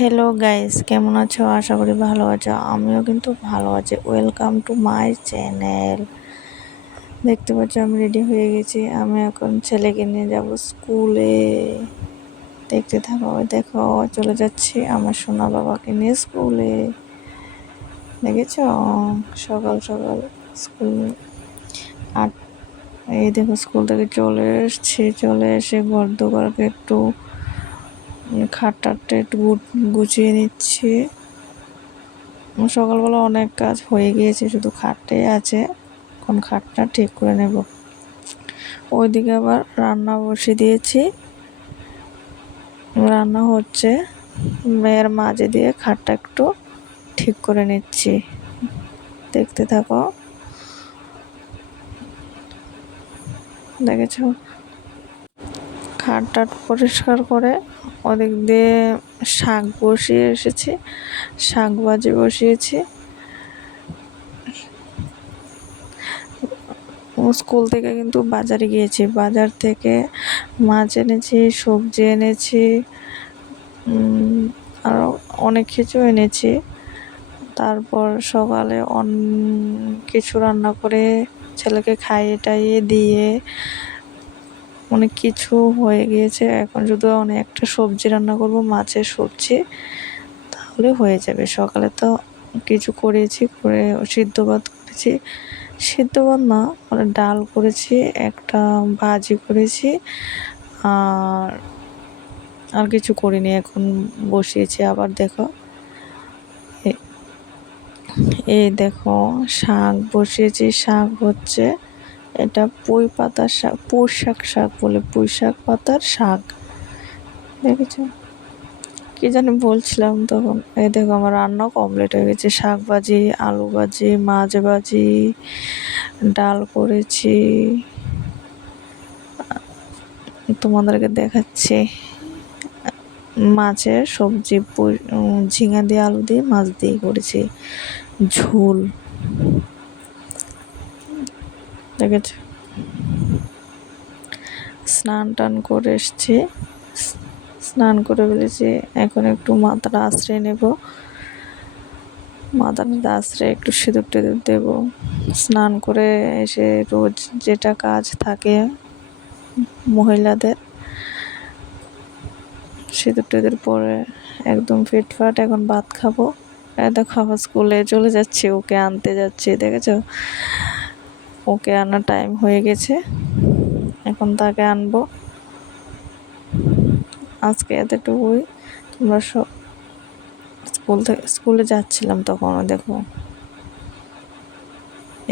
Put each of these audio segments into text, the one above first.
Hello guys, কেমন আছো? আশা করি ভালো আছো। আমিও কিন্তু ভালো আছি। Welcome to my channel. দেখতে পাচ্ছ আমি রেডি হয়ে গেছি। আমি এখন ছেলেকে নিয়ে যাব স্কুলে। দেখতে থাকো, দেখো চলে যাচ্ছি আমার সোনা বাবাকে নিয়ে স্কুলে। দেখেছো সকাল সকাল স্কুল। আর এই দেখো স্কুল থেকে চলে এসছি। চলে এসে ঘর দোকানকে একটু খাটটা একটু গুছিয়ে নিচ্ছি। সকালবেলা অনেক কাজ হয়ে গিয়েছে, শুধু খাটটাই আছে। এখন খাটটা ঠিক করে নেব। ওইদিকে আবার রান্না বসিয়ে দিয়েছি, রান্না হচ্ছে। মেয়ের মাঝে দিয়ে খাটটা একটু ঠিক করে নিচ্ছি। দেখতে থাকো। দেখেছো খাটটা পরিষ্কার করে ওদিক দিয়ে শাক বসিয়ে এসেছি, শাক ভাজি বসিয়েছি। স্কুল থেকে কিন্তু বাজারে গিয়েছি, বাজার থেকে মাছ এনেছি, সবজি এনেছি, আরও অনেক কিছু এনেছি। তারপর সকালে কিছু রান্না করে ছেলেকে খাইয়ে টাইয়ে দিয়ে অনেক কিছু হয়ে গিয়েছে। এখন শুধু একটা সবজি রান্না করব, মাছের সবজি, তাহলে হয়ে যাবে। সকালে তো কিছু করেছি, করে সিদ্ধ ভাত করেছি, সিদ্ধ ভাত না মানে ডাল করেছি, একটা ভাজি করেছি, আর কিছু করিনি। এখন বসিয়েছি আবার। দেখো এই দেখো শাক বসিয়েছি। শাক হচ্ছে এটা পুঁই পাতার শাক, পুঁই শাক বলে, পুঁই শাক পাতার শাক। দেখেছো কি জানি বলছিলাম তখন। এই দেখো আমার রান্না কমপ্লিট হয়ে গেছে। শাক ভাজি, আলু ভাজি, মাছ ভাজি, ডাল করেছি, তোমাদেরকে দেখাচ্ছি। মাছের সবজি, ঝিঙা দিয়ে আলু দিয়ে মাছ দিয়ে করেছি ঝোল। দেখেছ, স্নান টান করে এসছি, স্নান করে ফেলেছি। এখন একটু মাথাটা আশ্রয় নেব, মাথাটা আশ্রয় একটু সিঁদুর টিঁদুর দেবো। স্নান করে এসে রোজ যেটা কাজ থাকে মহিলাদের, সিঁদুর টিঁদুর পরে একদম ফিটফাট এখন ভাত খাবো। দেখো স্কুলে চলে যাচ্ছি, ওকে আনতে যাচ্ছি। দেখেছো ওকে আনার টাইম হয়ে গেছে, এখন তাকে আনবো। আজকে এতটুকুই। তোমরা সব স্কুলে যাচ্ছিলাম তখন দেখো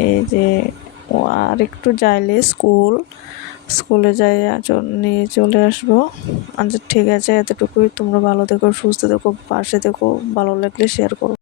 এই যে ও আর একটু যাইলে স্কুলে যাই নিয়ে চলে আসবো। আচ্ছা ঠিক আছে, এতটুকুই। তোমরা ভালো থেকো, সুস্থ থেকো, পাশে থেকো। ভালো লাগলে শেয়ার করো।